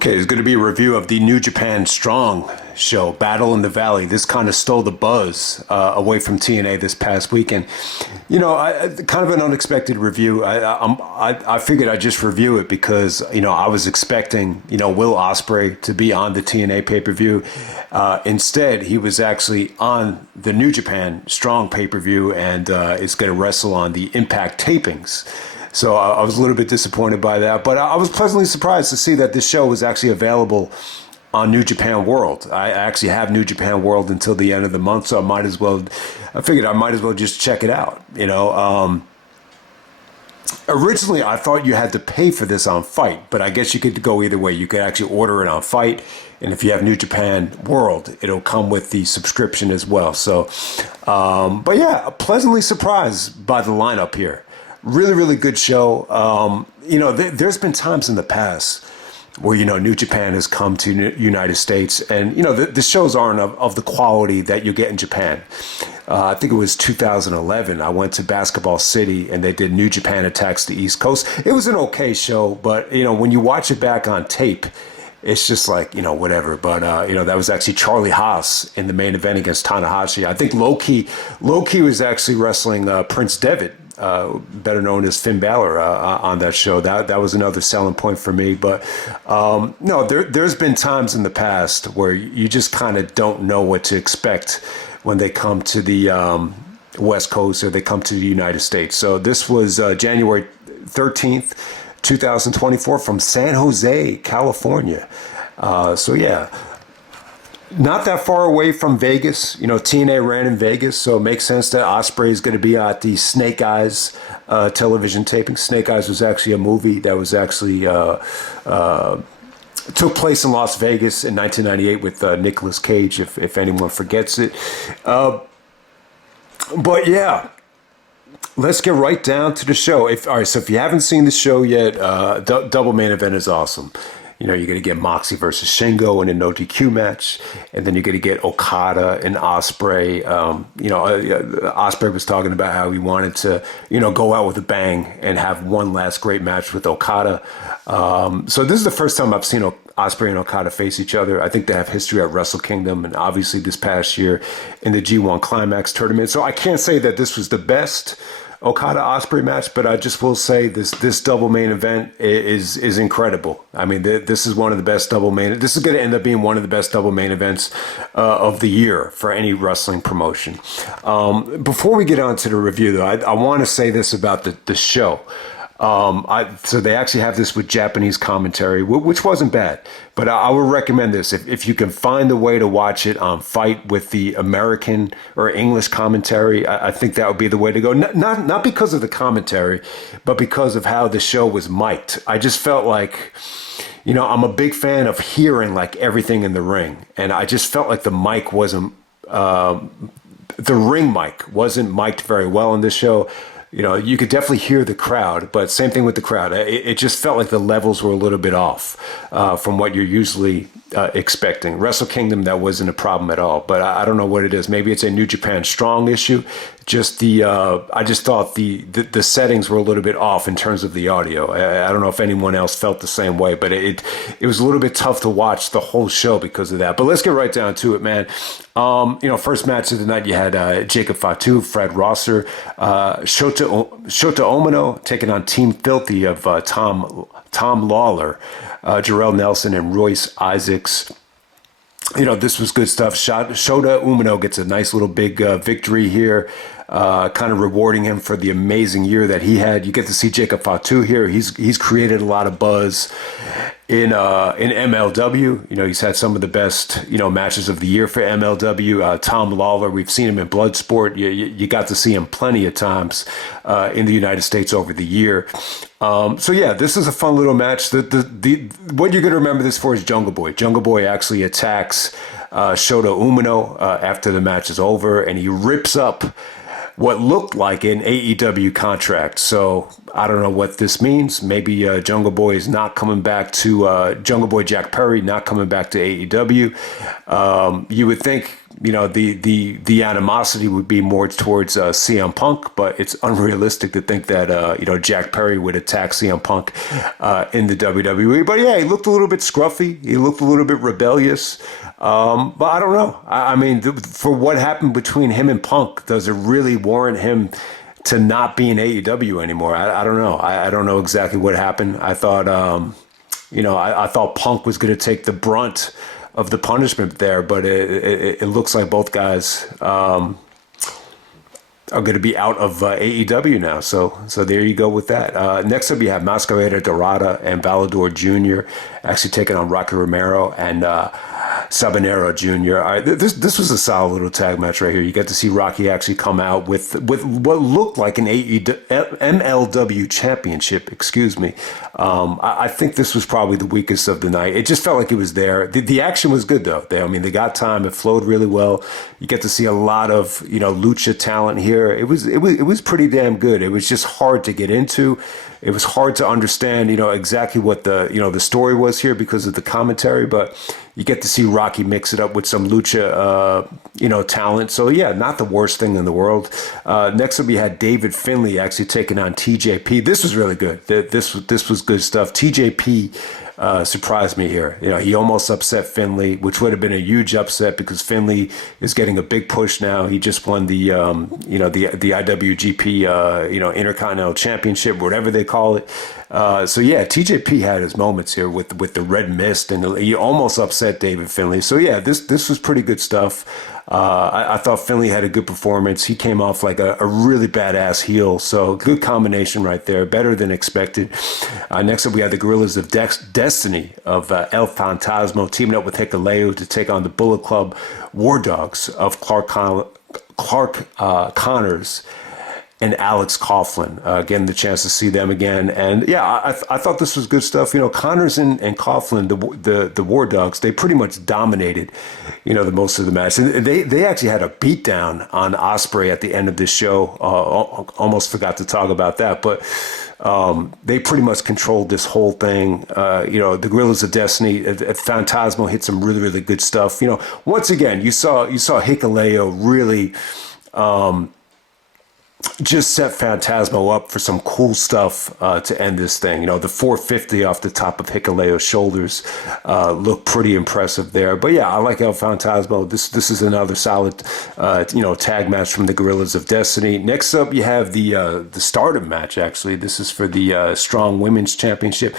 Okay, it's going to be a review of the New Japan Strong show, Battle in the Valley. This kind of stole the buzz away from TNA this past weekend. You know, kind of an unexpected review. I figured I'd just review it because, you know, I was expecting, you know, Will Ospreay to be on the TNA pay-per-view. Instead, he was actually on the New Japan Strong pay-per-view and is going to wrestle on the Impact tapings. So I was a little bit disappointed by that, but I was pleasantly surprised to see that this show was actually available on New Japan World. I actually have New Japan World until the end of the month, so I figured I might as well just check it out. You know, originally I thought you had to pay for this on Fight, but I guess you could go either way. You could actually order it on Fight, and if you have New Japan World, it'll come with the subscription as well. So, but yeah, pleasantly surprised by the lineup here. Really, really good show. You know, there's been times in the past where, you know, New Japan has come to United States and, you know, the shows aren't of the quality that you get in Japan. I think it was 2011. I went to Basketball City and they did New Japan Attacks the East Coast. It was an okay show, but, you know, when you watch it back on tape, it's just like, you know, whatever. But, you know, that was actually Charlie Haas in the main event against Tanahashi. I think Low-Key was actually wrestling Prince Devitt, better known as Finn Balor, on that show. That was another selling point for me. But no, there's been times in the past where you just kind of don't know what to expect when they come to the West Coast or they come to the United States. So this was January 13th, 2024 from San Jose, California. So yeah. Not that far away from Vegas. You know, TNA ran in Vegas, so it makes sense that Ospreay is going to be at the Snake Eyes television taping. Snake Eyes was actually a movie that was actually took place in Las Vegas in 1998 with Nicolas Cage, if anyone forgets it. But yeah, let's get right down to the show. All right, so if you haven't seen the show yet, Double Main Event is awesome. You know, you're going to get Moxley versus Shingo in a no DQ match, and then you're going to get Okada and Ospreay. You know, Ospreay was talking about how he wanted to, you know, go out with a bang and have one last great match with Okada. So this is the first time I've seen Ospreay and Okada face each other. I think they have history at Wrestle Kingdom and obviously this past year in the G1 Climax tournament. So I can't say that this was the best Okada Ospreay match, but I just will say this double main event is incredible. I mean, this is one of the best double main. This is going to end up being one of the best double main events of the year for any wrestling promotion. Before we get on to the review, though, I want to say this about the show. So they actually have this with Japanese commentary, which wasn't bad, but I would recommend this. If you can find a way to watch it on Fight with the American or English commentary, I think that would be the way to go. Not because of the commentary, but because of how the show was mic'd. I just felt like, you know, I'm a big fan of hearing like everything in the ring. And I just felt like the mic wasn't, the ring mic wasn't mic'd very well in this show. You know, you could definitely hear the crowd, but same thing with the crowd. It just felt like the levels were a little bit off from what you're usually expecting. Wrestle Kingdom, that wasn't a problem at all, but I don't know what it is. Maybe it's a New Japan Strong issue. Just I just thought the settings were a little bit off in terms of the audio. I don't know if anyone else felt the same way, but it was a little bit tough to watch the whole show because of that. But let's get right down to it, man. You know, first match of the night, you had Jacob Fatu, Fred Rosser, Shota Umino taking on Team Filthy of Tom Lawlor, Jorel Nelson, and Royce Isaacs. You know, this was good stuff. Shota Umino gets a nice little big victory here, kind of rewarding him for the amazing year that he had. You get to see Jacob Fatu here. He's created a lot of buzz in MLW. You know, he's had some of the best, you know, matches of the year for MLW. Tom Lawlor, we've seen him in Bloodsport. You got to see him plenty of times in the United States over the year. So yeah, this is a fun little match. What you're going to remember this for is Jungle Boy. Jungle Boy actually attacks Shota Umino after the match is over, and he rips up what looked like an AEW contract. So I don't know what this means. Maybe Jungle Boy is not coming back to Jungle Boy Jack Perry, not coming back to AEW. You would think the animosity would be more towards CM Punk, but it's unrealistic to think that Jack Perry would attack CM Punk in the WWE. But yeah, he looked a little bit scruffy. He looked a little bit rebellious. But I don't know. I mean, for what happened between him and Punk, does it really warrant him to not be in AEW anymore? I don't know. I don't know exactly what happened. I thought, I thought Punk was going to take the brunt of the punishment there, but it looks like both guys are going to be out of AEW now. So there you go with that. Next up, you have Mascarada, Dorado, and Volador Jr. actually taking on Rocky Romero and Soberano Jr. All right, this was a solid little tag match right here. You get to see Rocky actually come out with what looked like an MLW championship. Excuse me. I think this was probably the weakest of the night. It just felt like it was there. The action was good though. They got time. It flowed really well. You get to see a lot of lucha talent here. It was pretty damn good. It was just hard to get into. It was hard to understand, exactly what the story was here because of the commentary, but you get to see Rocky mix it up with some lucha, talent. So yeah, not the worst thing in the world. Next up, we had David Finlay actually taking on TJP. This was really good. This was good stuff. TJP surprised me here. He almost upset Finlay, which would have been a huge upset because Finlay is getting a big push now. He just won the IWGP, Intercontinental Championship, whatever they call it. So yeah, TJP had his moments here with the red mist, and he almost upset David Finlay. So yeah, this was pretty good stuff. I thought Finlay had a good performance. He came off like a really badass heel. So good combination right there. Better than expected. Next up, we have the Guerillas of Destiny of El Fantasmo teaming up with Hikuleo to take on the Bullet Club War Dogs of Clark Connors and Alex Coughlin, getting the chance to see them again. And yeah, I thought this was good stuff. Connors and Coughlin, the War Dogs, they pretty much dominated, the most of the match. And they actually had a beatdown on Ospreay at the end of this show. Almost forgot to talk about that, but they pretty much controlled this whole thing. The Guerillas of Destiny, Phantasmo hit some really, really good stuff. Once again, you saw Hikuleo really, just set Phantasmo up for some cool stuff to end this thing. The 450 off the top of Hikuleo's shoulders looked pretty impressive there. But yeah, I like El Phantasmo. This is another solid tag match from the Guerillas of Destiny. Next up, you have the Stardom match. Actually, this is for the Strong Women's Championship.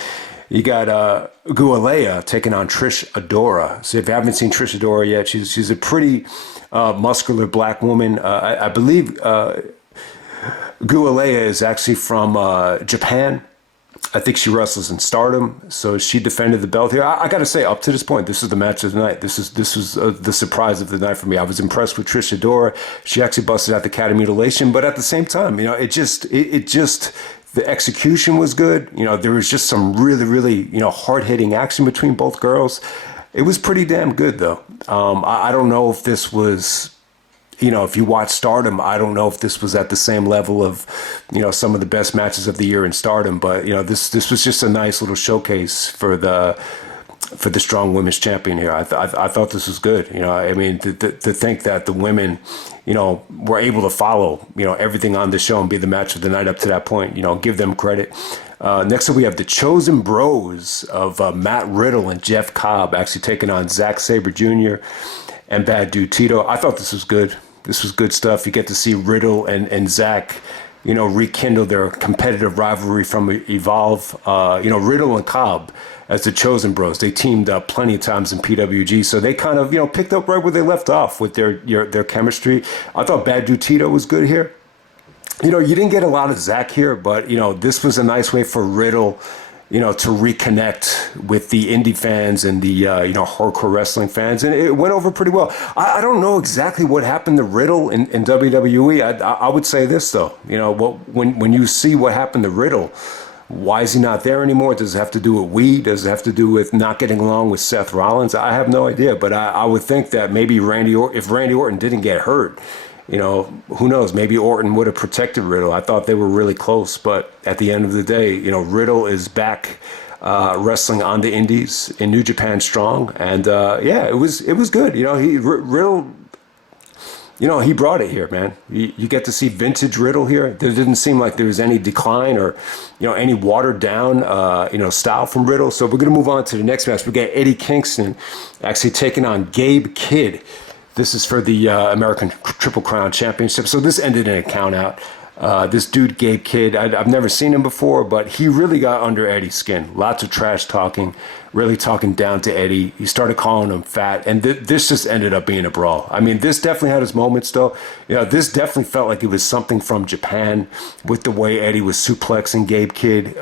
You got Guerillas taking on Trish Adora. So if you haven't seen Trish Adora yet, she's a pretty muscular black woman. I believe Guerillas is actually from Japan. I think she wrestles in Stardom, so she defended the belt here. I got to say, up to this point, this is the match of the night. This was the surprise of the night for me. I was impressed with Trish Adora. She actually busted out the cat of mutilation, but at the same time, it just the execution was good. There was just some really, really hard hitting action between both girls. It was pretty damn good though. I don't know if this was. If you watch Stardom, I don't know if this was at the same level of, some of the best matches of the year in Stardom. But this was just a nice little showcase for the Strong Women's Champion here. I thought this was good. To think that the women, were able to follow, everything on the show and be the match of the night up to that point. Give them credit. Next up, we have the Chosen Bros of Matt Riddle and Jeff Cobb actually taking on Zack Sabre Jr. and Bad Dude Tito. I thought this was good. This was good stuff. You get to see Riddle and Zack, rekindle their competitive rivalry from Evolve. Riddle and Cobb as the Chosen Bros. They teamed up plenty of times in PWG, so they kind of, picked up right where they left off with their chemistry. I thought Bad Dude Tito was good here. You didn't get a lot of Zack here, but, this was a nice way for Riddle, to reconnect with the indie fans and the, hardcore wrestling fans. And it went over pretty well. I don't know exactly what happened to Riddle in WWE. I would say this, though. When you see what happened to Riddle, why is he not there anymore? Does it have to do with weed? Does it have to do with not getting along with Seth Rollins? I have no idea. But I would think that maybe if Randy Orton didn't get hurt, who knows? Maybe Orton would have protected Riddle. I thought they were really close, but at the end of the day, Riddle is back wrestling on the indies in New Japan Strong, and it was good. Riddle he brought it here, man. You get to see vintage Riddle here. There didn't seem like there was any decline or, any watered down, style from Riddle. So we're going to move on to the next match. We got Eddie Kingston actually taking on Gabe Kidd. This is for the American Triple Crown Championship. So this ended in a count out. This dude, Gabe Kidd, I've never seen him before, but he really got under Eddie's skin. Lots of trash talking, really talking down to Eddie. He started calling him fat, and this just ended up being a brawl. I mean, this definitely had its moments, though. This definitely felt like it was something from Japan with the way Eddie was suplexing Gabe Kidd.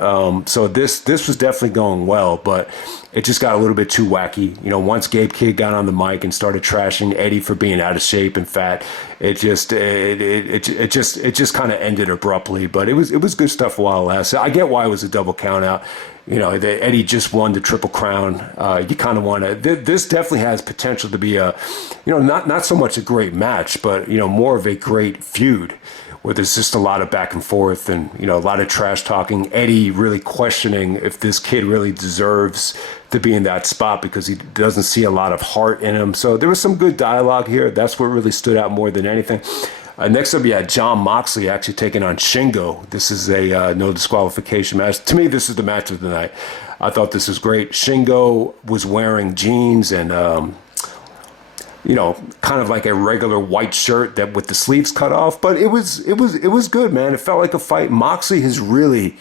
So this was definitely going well, but it just got a little bit too wacky. Once Gabe Kidd got on the mic and started trashing Eddie for being out of shape and fat, it just kind of ended abruptly. But it was good stuff while it lasted. I get why it was a double count out. Eddie just won the Triple Crown. You kind of want to. This definitely has potential to be a, not so much a great match, but more of a great feud, where there's just a lot of back and forth and a lot of trash talking. Eddie really questioning if this kid really deserves to be in that spot because he doesn't see a lot of heart in him. So there was some good dialogue here. That's what really stood out more than anything. Next up, you had Jon Moxley actually taking on Shingo. This is a no disqualification match. To me, this is the match of the night. I thought this was great. Shingo was wearing jeans and, kind of like a regular white shirt that with the sleeves cut off. But it was good, man. It felt like a fight. Moxley has really,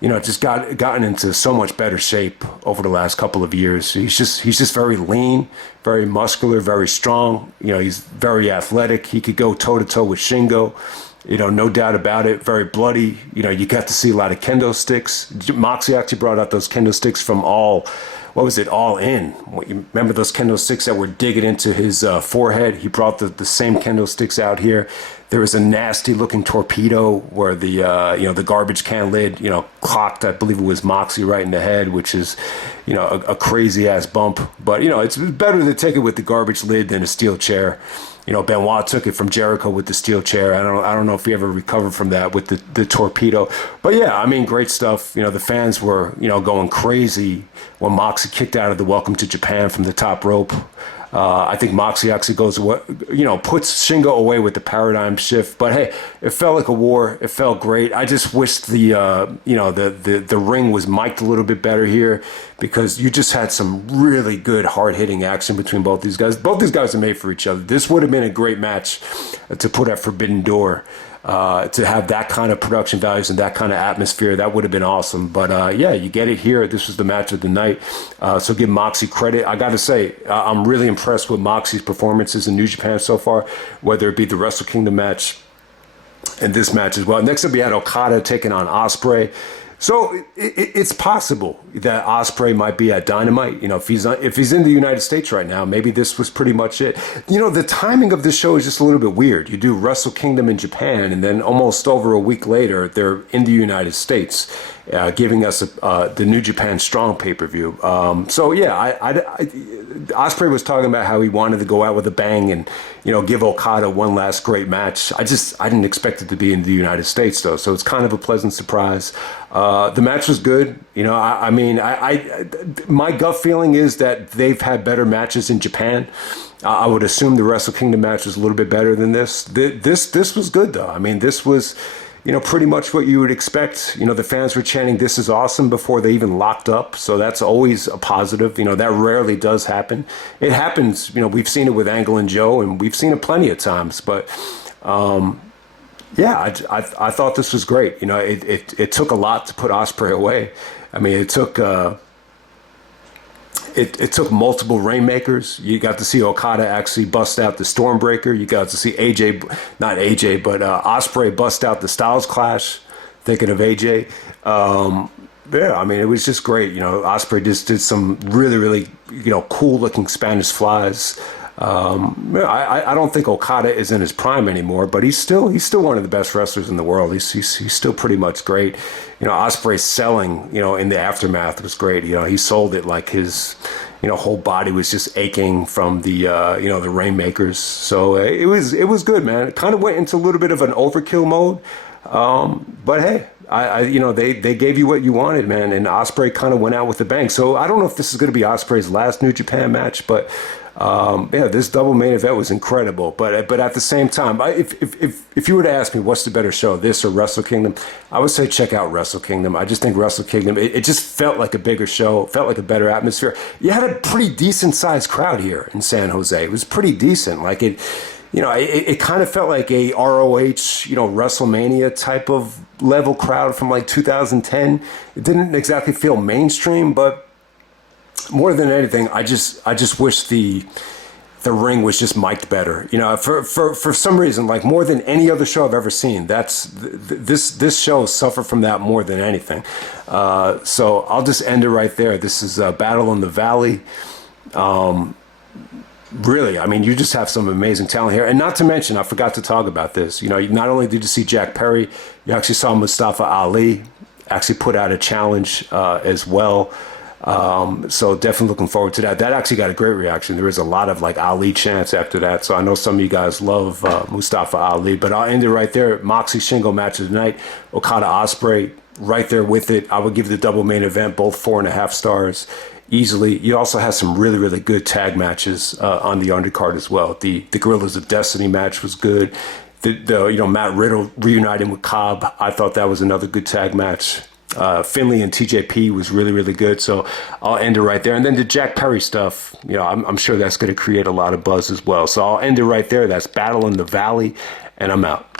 just gotten into so much better shape over the last couple of years. He's just very lean, very muscular, very strong. He's very athletic. He could go toe to toe with Shingo. No doubt about it. Very bloody. You got to see a lot of kendo sticks. Moxley actually brought out those kendo sticks from All In? You remember those kendo sticks that were digging into his forehead? He brought the same kendo sticks out here. There was a nasty looking torpedo where the garbage can lid, clocked, I believe it was Moxley right in the head, which is, a crazy ass bump. But, it's better to take it with the garbage lid than a steel chair. Benoit took it from Jericho with the steel chair. I don't know if he ever recovered from that with the torpedo. But yeah, I mean, great stuff. The fans were, going crazy when Moxley kicked out of the Welcome to Japan from the top rope. I think Moxley actually puts Shingo away with the paradigm shift. But hey, it felt like a war. It felt great. I just wish the ring was mic'd a little bit better here, because you just had some really good hard-hitting action between both these guys. Both these guys are made for each other. This would have been a great match to put at Forbidden Door. To have that kind of production values and that kind of atmosphere, that would have been awesome. But yeah, you get it here. This was the match of the night. So give Moxley credit. I got to say, I'm really impressed with Moxley's performances in New Japan so far, whether it be the Wrestle Kingdom match and this match as well. Next up, we had Okada taking on Ospreay. So it's possible that Ospreay might be at Dynamite. If he's in the United States right now, maybe this was pretty much it. The timing of this show is just a little bit weird. You do Wrestle Kingdom in Japan, and then almost over a week later, they're in the United States, giving us the New Japan Strong pay-per-view. So yeah, Ospreay was talking about how he wanted to go out with a bang and give Okada one last great match. I didn't expect it to be in the United States though, so it's kind of a pleasant surprise. The match was good. My gut feeling is that they've had better matches in Japan. I would assume the Wrestle Kingdom match was a little bit better than this. This was good though. I mean, this was, pretty much what you would expect. The fans were chanting, "This is awesome," before they even locked up. So that's always a positive. That rarely does happen. It happens. We've seen it with Angle and Joe, and we've seen it plenty of times. But yeah, I thought this was great. It took a lot to put Ospreay away. I mean, it took multiple rainmakers. You got to see Okada actually bust out the Stormbreaker. You got to see Ospreay bust out the Styles Clash. Thinking of AJ. Yeah, I mean, it was just great. Ospreay just did some really, really, cool looking Spanish flies. I don't think Okada is in his prime anymore, but he's still one of the best wrestlers in the world. He's still pretty much great. Ospreay selling, in the aftermath was great. He sold it like his, whole body was just aching from the, the Rainmakers. So it was good, man. It kind of went into a little bit of an overkill mode. But hey, they gave you what you wanted, man, and Ospreay kind of went out with a bang. So I don't know if this is going to be Ospreay's last New Japan match, but yeah, this double main event was incredible. But at the same time, if you were to ask me what's the better show, this or Wrestle Kingdom, I would say check out Wrestle Kingdom. I just think Wrestle Kingdom, it just felt like a bigger show, felt like a better atmosphere. You had a pretty decent sized crowd here in San Jose. It was pretty decent. Like it kind of felt like a ROH, WrestleMania type of level crowd from like 2010. It didn't exactly feel mainstream, but more than anything, I just wish the ring was just mic'd better. For some reason, like more than any other show I've ever seen, this show suffered from that more than anything. So I'll just end it right there. This is Battle in the Valley. Really, I mean, you just have some amazing talent here. And not to mention, I forgot to talk about this. Not only did you see Jack Perry, you actually saw Mustafa Ali actually put out a challenge as well. So definitely looking forward to that. That actually got a great reaction. There was a lot of like Ali chants after that. So I know some of you guys love Mustafa Ali, but I'll end it right there. Moxley Shingo match of the night. Okada Ospreay right there with it. I would give the double main event both 4.5 stars. Easily. You also have some really, really good tag matches on the undercard as well. The Guerillas of Destiny match was good. The Matt Riddle reuniting with Cobb, I thought that was another good tag match. Finlay and TJP was really, really good. So I'll end it right there. And then the Jack Perry stuff, I'm sure that's going to create a lot of buzz as well. So I'll end it right there. That's Battle in the Valley, and I'm out.